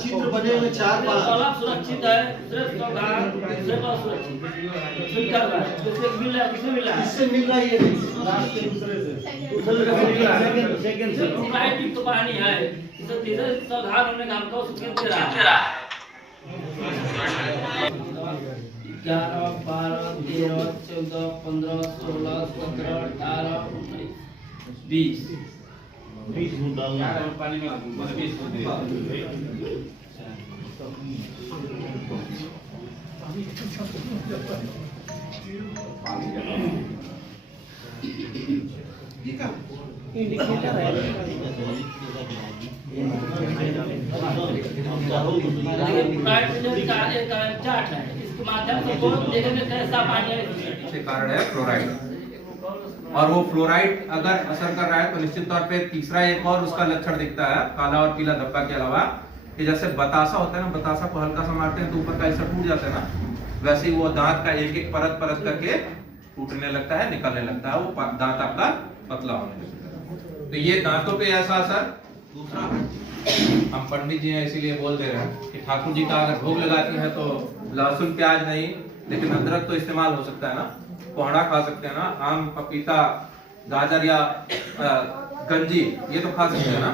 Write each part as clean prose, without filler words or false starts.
चित्र बने हुए 4-5 तालाब सुरक्षित है, सिर्फ चौघार दूसरे पर सुरक्षित स्वीकार रहा है। किससे मिला है? किससे मिला है? किससे मिल रहा है ये लास्ट के दूसरे से सेकंड से राइटिंग तो पानी है, इसे धीरे सावधान होने का हमको सूचित दे रहा है। 11, 12, 13, 14, 15, 16, 17, 18, 19, 20 डालना पानी में 20 इंडिकेटर है चार्ट है, इसके माध्यम से वो देखेंगे कैसा पानी है। कारण है फ्लोराइड, और वो फ्लोराइड अगर असर कर रहा है तो निश्चित तौर पे तीसरा एक और उसका लक्षण दिखता है काला और पीला धब्बा के अलावा, कि जैसे बतासा होता है ना, बतासा को हल्का सा मारते हैं तो ऊपर का हिस्सा टूट जाता है ना, वैसे ही वो दांत का एक एक परत परत करके टूटने लगता है, निकलने लगता है, वो दांत आपका पतला होने लगता है। तो ये दांतों पे ऐसा असर। दूसरा, हम पंडित जी हैं इसीलिए बोल दे रहे हैं कि ठाकुर जी का अगर भोग लगाती है तो लहसुन प्याज नहीं, लेकिन अदरक तो इस्तेमाल हो सकता है ना, कोहड़ा खा सकते हैं ना, आम पपीता गाजर या गंजी ये तो खा सकते हैं ना।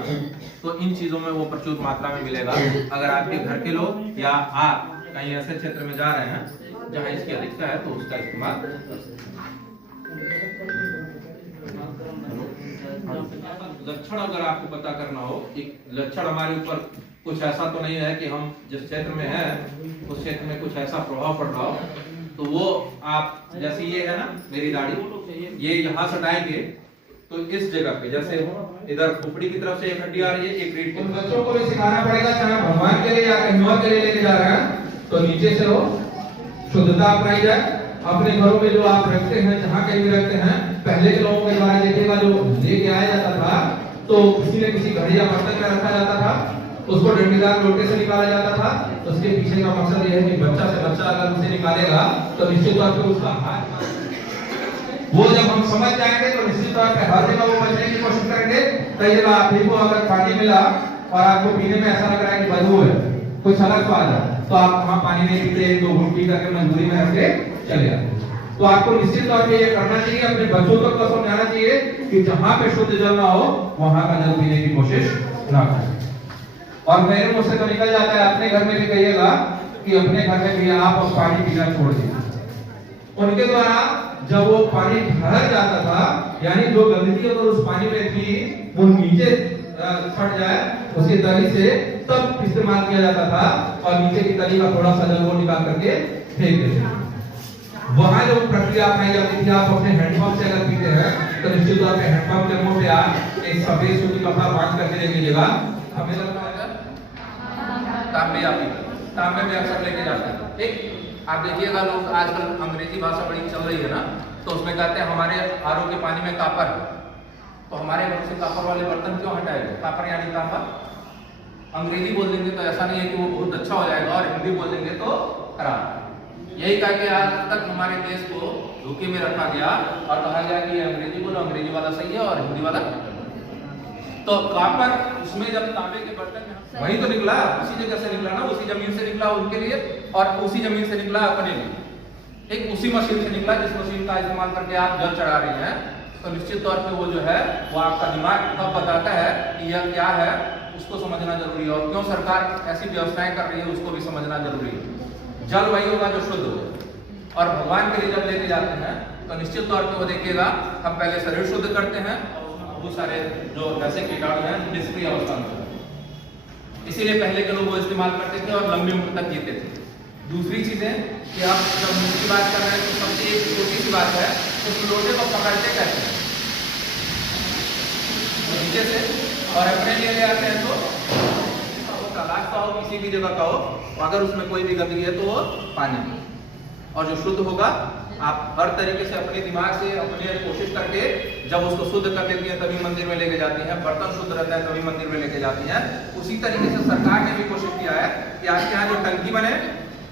तो इन चीजों में वो प्रचुर मात्रा में मिलेगा। अगर आपके घर के लोग या आप कहीं ऐसे क्षेत्र में जा रहे हैं जहां इसकी अधिकता है तो उसका इस्तेमाल कर सकते हैं। लक्षण अगर आपको पता करना हो, एक लक्षण हमारे ऊपर कुछ ऐसा तो नहीं है कि हम जिस क्षेत्र में हैं उस क्षेत्र में कुछ ऐसा प्रभाव पड़ रहा हो, तो वो आप जैसे ये है ना मेरी दाढ़ी, ये यहाँ सटाएंगे तो इस जगह पे जैसे इधर खोपड़ी की तरफ से एक हड्डी आ रही है, एक रीढ़ की। बच्चों को भी सिखाना पड़ेगा, चाहे भगवान के लिए या कहीं और के लिए लेके जा रहे हैं तो नीचे से हो शुद्धता अपनाई जाए। अपने घरों में जो आप रखते हैं, जहाँ कहीं भी रखते हैं, पहले के लोगों के द्वारा देखिएगा जो लेके आया जाता था तो किसी न किसी घड़ी या बर्तन में रखा जाता था, उसको डंडीदार लोटे से निकाला जाता था। उसके पीछे का मकसद यह है कि बच्चा से बच्चा अगर उसे निकालेगा तो निश्चित तौर पे उसका हाथ, वो जब हम समझ जाएंगे तो निश्चित तौर पे हर जगह वो बचने की कोशिश करेंगे। कई जगह आप देखो अगर पानी मिला और आपको पीने में ऐसा लग रहा है कि बदबू है, कुछ अलग स्वाद है, तो आप वहाँ पानी नहीं पीते, 2 घूंट पी करके मजबूरी में रख के चले जाते। तो आपको निश्चित तौर पे ये करना चाहिए, अपने बच्चों तक को समझाना चाहिए कि जहाँ पे शुद्ध जल ना हो वहाँ का जल पीने की कोशिश ना करें। और मेरे मुंह से तो निकल जाता है, अपने घर में भी कहिएगा कि अपने घर में भी आप पानी पीना छोड़ दीजिए। उनके द्वारा जब वो पानी ठहर जाता था, यानी जो गंदगी अगर उस पानी में थी वो नीचे फट जाए उसकी तली से, तब इस्तेमाल किया जाता था, और नीचे की तली का थोड़ा सा जल वो निकाल करके फेंक देते थे। वहां जो प्रक्रिया अपनाई जाती थी, आप अपने हैंडपंप से अगर पीते हैं तो निश्चित तौर पे हैंडपंप के मुंह पे आप एक सफेद सूती कपड़ा बांध करके ले लीजिएगा। हमें लगता है तांबे में अक्सर लेके जाते हैं। ठीक, आप देखिएगा लोग आजकल अंग्रेजी भाषा बड़ी चल रही है ना, तो उसमें कहते हैं हमारे आरओ के पानी में कापर, तो हमारे घर से कापर वाले बर्तन क्यों हटाए गए? कापर यानी तांबा। अंग्रेजी बोल देंगे तो ऐसा नहीं है कि वो बहुत अच्छा हो जाएगा, और हिंदी बोल देंगे तो खराब। यही कहा कि आज तक हमारे देश को धोखे में रखा गया और कहा गया कि अंग्रेजी बोलो, अंग्रेजी वाला सही है और हिंदी वाला। तो कापर उसमें जब तांबे के बर्तन में वही तो निकला, उसी जगह से निकला ना, उसी जमीन से निकला उनके लिए, और उसी जमीन से निकला अपने लिए। एक उसी मशीन से निकला जिस मशीन का इस्तेमाल करके आप जल चढ़ा रही हैं। तो निश्चित तौर पे वो जो है वो आपका दिमाग कब बताता है कि यह क्या है, उसको समझना जरूरी है, और क्यों सरकार ऐसी व्यवस्थाएं कर रही है उसको भी समझना जरूरी है। जल वही होगा जो शुद्ध हो, और भगवान के लिए जब लेके जाते हैं तो निश्चित तौर पे वो देखिएगा हम पहले शरीर शुद्ध करते हैं, बहुत सारे जो वैसे कीटाणु हैं निष्क्रिय अवस्था में, इसीलिए पहले के लोग वो इस्तेमाल करते थे और लंबी उम्र तक जीते थे। दूसरी चीज है कि आप जब मुंह की बात कर रहे हैं तो सबसे एक छोटी सी बात है, उस लोटे को पकड़ते कैसे हैं? नीचे से, और अपने लिए ले आते हैं तो तालाब का हो, किसी भी जगह का हो, अगर उसमें कोई भी गंदगी है तो वो पानी, और जो शुद्ध होगा आप हर तरीके से अपने दिमाग से अपने कोशिश करके जब उसको शुद्ध कर लेती हैं तभी मंदिर में लेके जाती हैं, बर्तन शुद्ध रहता है तभी मंदिर में लेके जाती हैं। उसी तरीके से सरकार ने भी कोशिश किया है कि आपके यहाँ जो टंकी बने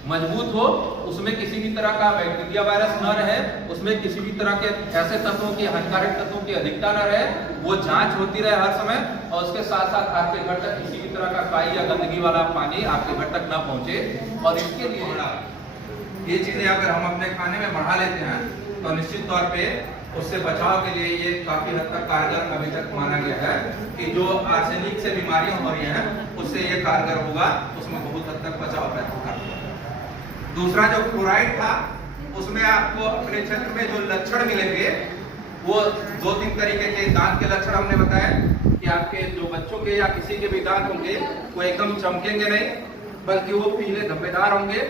मजबूत हो, उसमें किसी भी तरह का बैक्टीरिया वायरस न रहे, उसमें किसी भी तरह के ऐसे तत्वों की हानिकारक तत्वों की अधिकता न रहे, वो जांच होती रहे हर समय, और उसके साथ साथ आपके घर तक किसी भी तरह का काई या गंदगी वाला पानी आपके घर तक न पहुंचे। और इसके लिए ये चीजें अगर हम अपने खाने में बढ़ा लेते हैं तो निश्चित तौर पे उससे बचाव के लिए ये काफी हद तक कारगर अभी तक माना गया है कि जो आर्सेनिक से बीमारियां हो रही हैं उससे ये कारगर होगा, उसमें बहुत हद तक बचाव पैदा करता है। दूसरा जो फ्लोराइड था, उसमें आपको अपने क्षेत्र में जो लक्षण मिलेंगे वो 2-3 तरीके के दांत के लक्षण हमने बताए कि आपके जो बच्चों के या किसी के भी दांत होंगे वो एकदम चमकेंगे नहीं, बल्कि वो पीले धब्बेदार होंगे।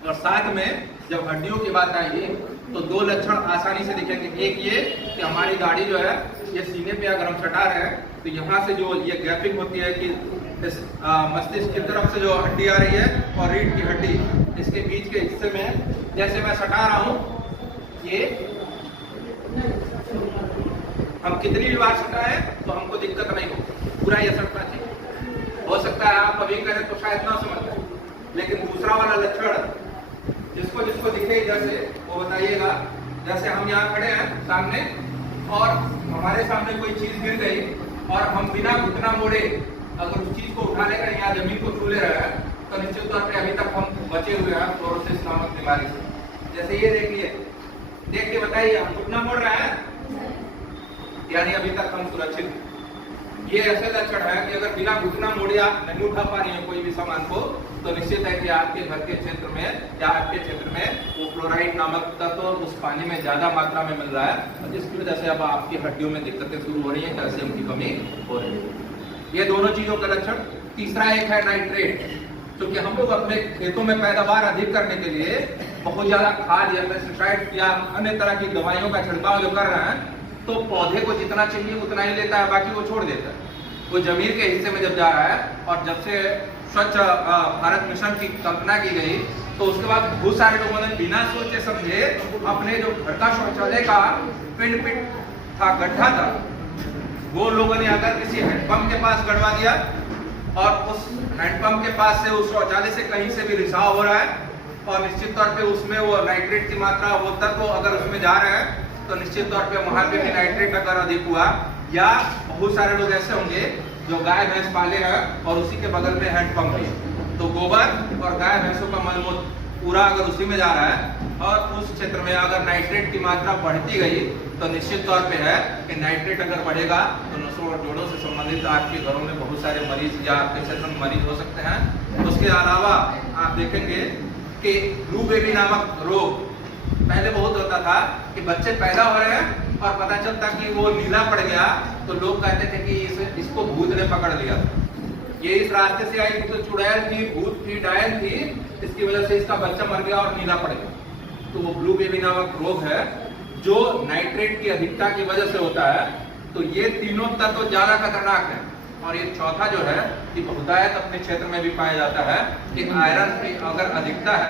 और साथ में जब हड्डियों की बात आएगी तो 2 लक्षण आसानी से दिखेंगे। एक ये कि हमारी गाड़ी जो है ये सीने पे अगर हम सटा रहे हैं तो यहाँ से जो ये गैपिंग होती है कि इस मस्तिष्क की तरफ से जो हड्डी आ रही है और रीढ़ की हड्डी, इसके बीच के हिस्से में जैसे मैं सटा रहा हूँ, ये हम कितनी भी बार सटाए तो हमको दिक्कत नहीं हो, पूरा ये सटना चाहिए। हो सकता है आप अभी करें तो शायद ना समझ पाए, लेकिन दूसरा वाला लक्षण जिसको जिसको दिखे इधर से वो बताइएगा। जैसे हम यहाँ खड़े हैं सामने और हमारे सामने कोई चीज गिर गई और हम बिना घुटना मोड़े अगर उस चीज को उठा ले रहे हैं या जमीन को छू ले रहे हैं तो निश्चित तौर पे अभी तक हम बचे हुए हैं फ्लोरोसिस नामक बीमारी से। जैसे ये देखिए, देख के बताइए हम घुटना मोड़ रहे हैं, यानी अभी तक हम सुरक्षित हैं। ये ऐसे लक्षण है कि अगर बिना घुटना मोड़े आप नहीं उठा पा रही है कोई भी सामान को तो निश्चित है कि आपके घर के क्षेत्र में या आपके क्षेत्र में वो फ्लोराइड नामक तत्व उस पानी में ज्यादा मात्रा में मिल रहा है, और जिसकी वजह से अब आपकी हड्डियों में दिक्कतें शुरू हो रही है, कैल्शियम की कमी हो रही है। ये दोनों चीजों का लक्षण। तीसरा एक है नाइट्रेट, क्योंकि हम लोग अपने खेतों में पैदावार अधिक करने के लिए बहुत ज्यादा खाद या पेस्टिसाइड या अन्य तरह की दवाइयों का छिड़काव जो कर रहे हैं तो पौधे को जितना चाहिए उतना ही लेता है, बाकी वो छोड़ देता है। वो जमीन के हिस्से में जब जा रहा है, और जब से स्वच्छ भारत मिशन की कल्पना की गई तो उसके बाद बहुत सारे लोगों ने बिना सोचे समझे अपने जो घर का शौचालय का पिंड था, गड्ढा था, वो लोगों ने अगर किसी हैंडपंप के पास गड़वा दिया और उस हैंडपंप के पास से उस शौचालय से कहीं से भी रिसाव हो रहा है और निश्चित तौर पे उसमें वो नाइट्रेट की मात्रा, वो तत्व अगर उसमें जा रहे हैं तो निश्चित तौर पे वहां पे भी नाइट्रेट अगर अधिक हुआ, या बहुत सारे लोग ऐसे होंगे जो गाय भैंस पाले हैं और उसी के बगल में हैंडपंप है, तो गोबर और गाय भैंसों का मलमूत्र पूरा अगर उसी में जा रहा है और उस क्षेत्र में अगर नाइट्रेट की मात्रा बढ़ती गई तो निश्चित तौर पे है कि नाइट्रेट अगर बढ़ेगा तो नसों और जोड़ों से संबंधित आपके घरों में बहुत सारे मरीज या आपके क्षेत्र में मरीज हो सकते हैं। उसके अलावा आप देखेंगे कि ब्लू बेबी नामक रोग पहले बहुत होता था कि बच्चे पैदा हो रहे हैं और पता चलता कि वो नीला पड़ गया तो लोग कहते थे कि इसको भूत ने पकड़ लिया। ये इस रास्ते से आई तो चुड़ैल थी, भूत थी, डायन थी, इसकी वजह से इसका बच्चा मर गया और नीला पड़ गया। तो वो ब्लू बेबी नामक रोग है जो नाइट्रेट की अधिकता की वजह से होता है। तो ये तीनों तत्व ज्यादा खतरनाक है। और ये चौथा जो है कि बहुतायत अपने क्षेत्र में भी पाया जाता है कि आयरन की अगर अधिकता है